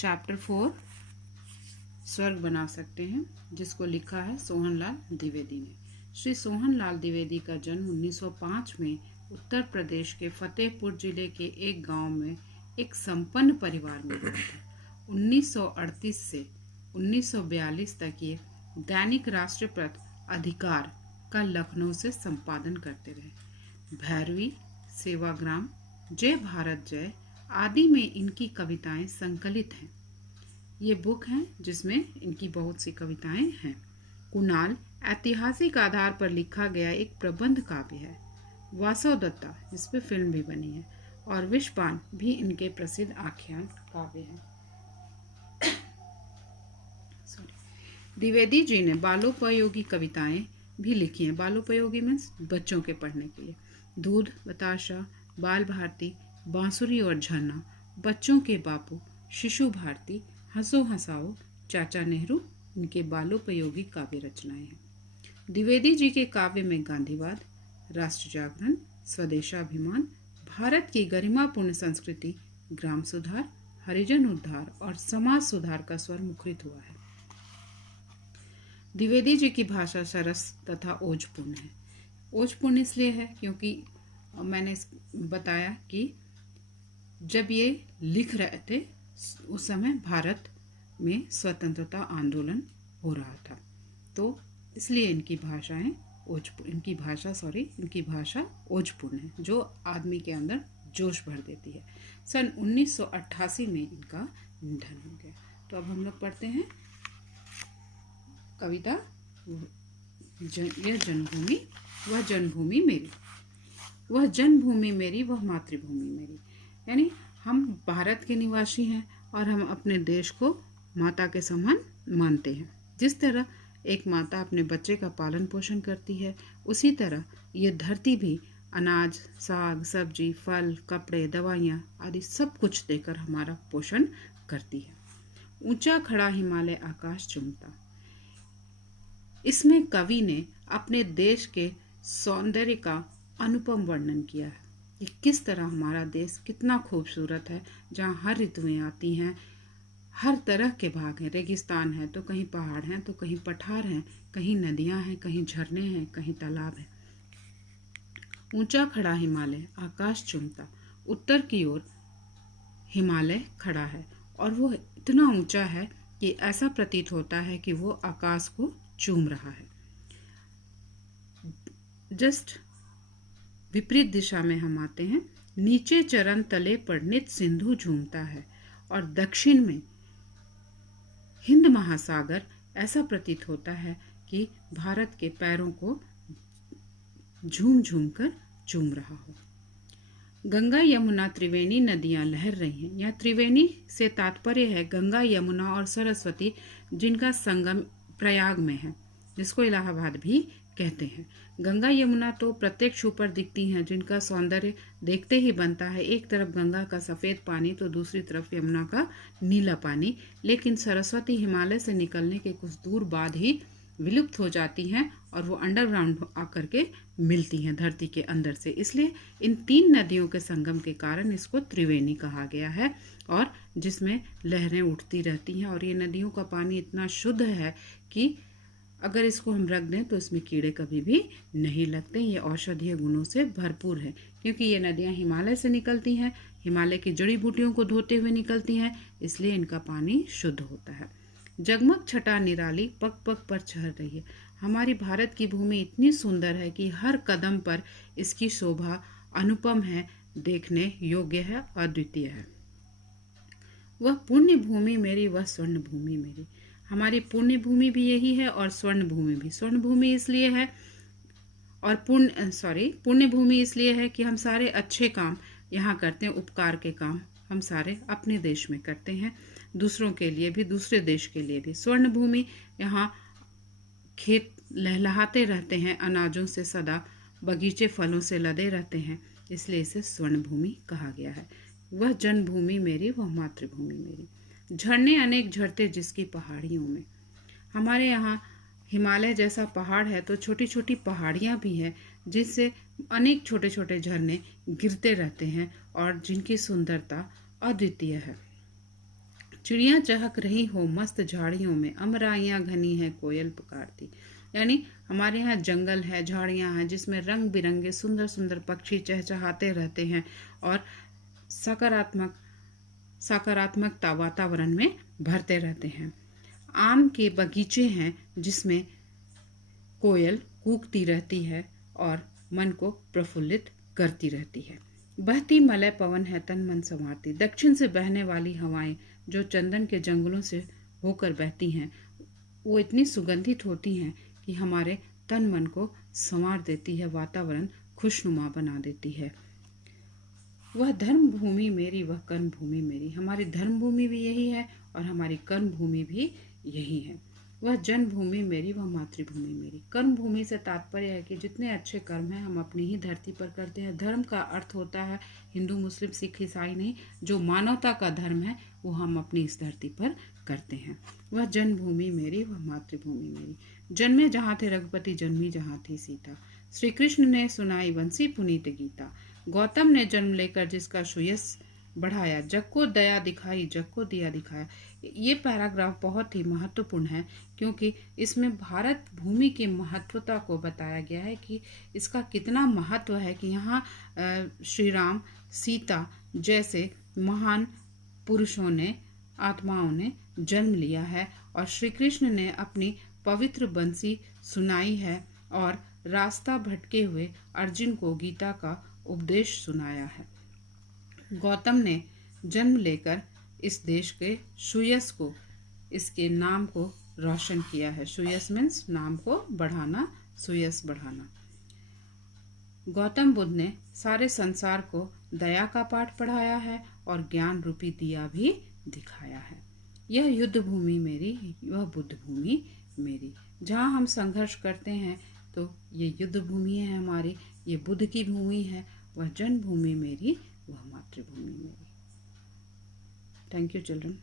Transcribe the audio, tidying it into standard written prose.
Chapter 4 स्वर्ग बना सकते हैं, जिसको लिखा है सोहनलाल द्विवेदी ने। श्री सोहनलाल द्विवेदी का जन्म 1905 में उत्तर प्रदेश के फतेहपुर जिले के एक गांव में एक संपन्न परिवार में हुआ था। 1938 से 1942 तक ये दैनिक राष्ट्रप्रत अधिकार का लखनऊ से संपादन करते रहे। भैरवी, सेवाग्राम, जय भारत जय आदि में इनकी कविताएं संकलित हैं। ये बुक हैं जिसमें इनकी बहुत सी कविताएं हैं। कुणाल ऐतिहासिक आधार पर लिखा गया एक प्रबंध काव्य है। वासव दत्ता, जिस पे फिल्म भी बनी है, और विश्वपान भी इनके प्रसिद्ध आख्यान काव्य हैं। द्विवेदी जी ने बालोपयोगी कविताएं भी लिखी हैं। बालोपयोगी मीन्स बच्चों के पढ़ने के लिए। दूध, बताशा, बाल भारती, बांसुरी और झरना, बच्चों के बापू, शिशु भारती, हंसो हंसाओ, चाचा नेहरू इनके बालोपयोगी काव्य रचनाएं हैं। द्विवेदी जी के काव्य में गांधीवाद, राष्ट्र जागरण, स्वदेशाभिमान, भारत की गरिमापूर्ण संस्कृति, ग्राम सुधार, हरिजन उद्धार और समाज सुधार का स्वर मुखरित हुआ है। द्विवेदी जी की भाषा सरस तथा ओजपूर्ण है। ओजपूर्ण इसलिए है क्योंकि मैंने बताया कि जब ये लिख रहे थे उस समय भारत में स्वतंत्रता आंदोलन हो रहा था, तो इसलिए इनकी भाषा ओजपूर्ण है, जो आदमी के अंदर जोश भर देती है। सन 1988 में इनका निधन हो गया। तो अब हम लोग पढ़ते हैं कविता यह जन्मभूमि वह जन्मभूमि मेरी। वह जन्मभूमि मेरी, वह मातृभूमि मेरी। यानी हम भारत के निवासी हैं और हम अपने देश को माता के समान मानते हैं। जिस तरह एक माता अपने बच्चे का पालन पोषण करती है, उसी तरह ये धरती भी अनाज, साग, सब्जी, फल, कपड़े, दवाइयाँ आदि सब कुछ देकर हमारा पोषण करती है। ऊंचा खड़ा हिमालय आकाश चूमता। इसमें कवि ने अपने देश के सौंदर्य का अनुपम वर्णन किया है कि किस तरह हमारा देश कितना खूबसूरत है, जहाँ हर ऋतुएं आती हैं, हर तरह के भाग हैं। रेगिस्तान है तो कहीं पहाड़ हैं, तो कहीं पठार हैं, कहीं नदियां हैं, कहीं झरने हैं, कहीं तालाब हैं। ऊंचा खड़ा हिमालय आकाश चूमता। उत्तर की ओर हिमालय खड़ा है और वो इतना ऊंचा है कि ऐसा प्रतीत होता है कि वो आकाश को चूम रहा है। जस्ट विपरीत दिशा में हम आते हैं। नीचे चरण तले पर नित सिंधु झूमता है और दक्षिण में हिंद महासागर ऐसा प्रतीत होता है कि भारत के पैरों को झूम झूम कर चूम रहा हो। गंगा यमुना त्रिवेणी नदियां लहर रही हैं। यह त्रिवेणी से तात्पर्य है गंगा, यमुना और सरस्वती, जिनका संगम प्रयाग में है, जिसको इलाहाबाद भी कहते हैं। गंगा यमुना तो प्रत्यक्ष ऊपर दिखती हैं, जिनका सौंदर्य देखते ही बनता है। एक तरफ गंगा का सफ़ेद पानी तो दूसरी तरफ यमुना का नीला पानी। लेकिन सरस्वती हिमालय से निकलने के कुछ दूर बाद ही विलुप्त हो जाती हैं और वो अंडरग्राउंड आकर के मिलती हैं धरती के अंदर से। इसलिए इन तीन नदियों के संगम के कारण इसको त्रिवेणी कहा गया है, और जिसमें लहरें उठती रहती हैं। और ये नदियों का पानी इतना शुद्ध है कि अगर इसको हम रख दें तो इसमें कीड़े कभी भी नहीं लगते। ये औषधीय गुणों से भरपूर है, क्योंकि ये नदियाँ हिमालय से निकलती हैं, हिमालय की जड़ी बूटियों को धोते हुए निकलती हैं, इसलिए इनका पानी शुद्ध होता है। जगमग छटा निराली पग पग पर चढ़ रही है। हमारी भारत की भूमि इतनी सुंदर है कि हर कदम पर इसकी शोभा अनुपम है, देखने योग्य है, अद्वितीय है। वह पुण्य भूमि मेरी, वह स्वर्ण भूमि मेरी। हमारी पुण्य भूमि भी यही है और स्वर्ण भूमि भी। स्वर्ण भूमि इसलिए है और पुण्य भूमि इसलिए है कि हम सारे अच्छे काम यहाँ करते हैं, उपकार के काम हम सारे अपने देश में करते हैं, दूसरों के लिए भी, दूसरे देश के लिए भी। स्वर्ण भूमि, यहाँ खेत लहलहाते रहते हैं अनाजों से, सदा बगीचे फलों से लदे रहते हैं, इसलिए इसे स्वर्ण भूमि कहा गया है। वह जन्मभूमि मेरी, वह मातृभूमि मेरी। झरने अनेक झरते जिसकी पहाड़ियों में। हमारे यहाँ हिमालय जैसा पहाड़ है तो छोटी छोटी पहाड़ियाँ भी हैं, जिससे अनेक छोटे छोटे झरने गिरते रहते हैं और जिनकी सुंदरता अद्वितीय है। चिड़िया चहक रही हो मस्त झाड़ियों में, अमराइयाँ घनी है कोयल पुकारती। यानी हमारे यहाँ जंगल है, झाड़ियाँ हैं जिसमें रंग बिरंगे सुंदर सुंदर पक्षी चहचहाते रहते हैं और सकारात्मकता वातावरण में भरते रहते हैं। आम के बगीचे हैं जिसमें कोयल कूकती रहती है और मन को प्रफुल्लित करती रहती है। बहती मलय पवन है तन मन संवारती। दक्षिण से बहने वाली हवाएं जो चंदन के जंगलों से होकर बहती हैं, वो इतनी सुगंधित होती हैं कि हमारे तन मन को संवार देती है, वातावरण खुशनुमा बना देती है। वह धर्म भूमि मेरी, वह कर्म भूमि मेरी। हमारी धर्म भूमि भी यही है और हमारी कर्म भूमि भी यही है। वह जन्मभूमि मेरी, वह मातृभूमि मेरी। कर्म भूमि से तात्पर्य है कि जितने अच्छे कर्म हैं हम अपनी ही धरती पर करते हैं। धर्म का अर्थ होता है हिंदू मुस्लिम सिख ईसाई नहीं, जो मानवता का धर्म है वो हम अपनी इस धरती पर करते हैं। वह जन्मभूमि मेरी, वह मातृभूमि मेरी। जन्मे जहाँ थे रघुपति, जन्मी जहाँ थी सीता। श्री कृष्ण ने सुनाई बंसी पुनीत गीता। गौतम ने जन्म लेकर जिसका सुयश बढ़ाया, जग को दया दिखाई, जग को दिया दिखाया। ये पैराग्राफ बहुत ही महत्वपूर्ण है क्योंकि इसमें भारत भूमि की महत्वता को बताया गया है कि इसका कितना महत्व है कि यहाँ श्री राम, सीता जैसे महान पुरुषों ने, आत्माओं ने जन्म लिया है और श्री कृष्ण ने अपनी पवित्र बंसी सुनाई है और रास्ता भटके हुए अर्जुन को गीता का उपदेश सुनाया है। गौतम ने जन्म लेकर इस देश के सुयश को, इसके नाम को रोशन किया है। सुयश मीन्स नाम को बढ़ाना, सुयश बढ़ाना। गौतम बुद्ध ने सारे संसार को दया का पाठ पढ़ाया है और ज्ञान रूपी दिया भी दिखाया है। यह युद्ध भूमि मेरी, वह बुद्ध भूमि मेरी। जहाँ हम संघर्ष करते हैं तो ये युद्ध भूमि है हमारी, ये बुद्ध की भूमि है। वह जन्मभूमि मेरी, वह मातृभूमि मेरी। Thank you children.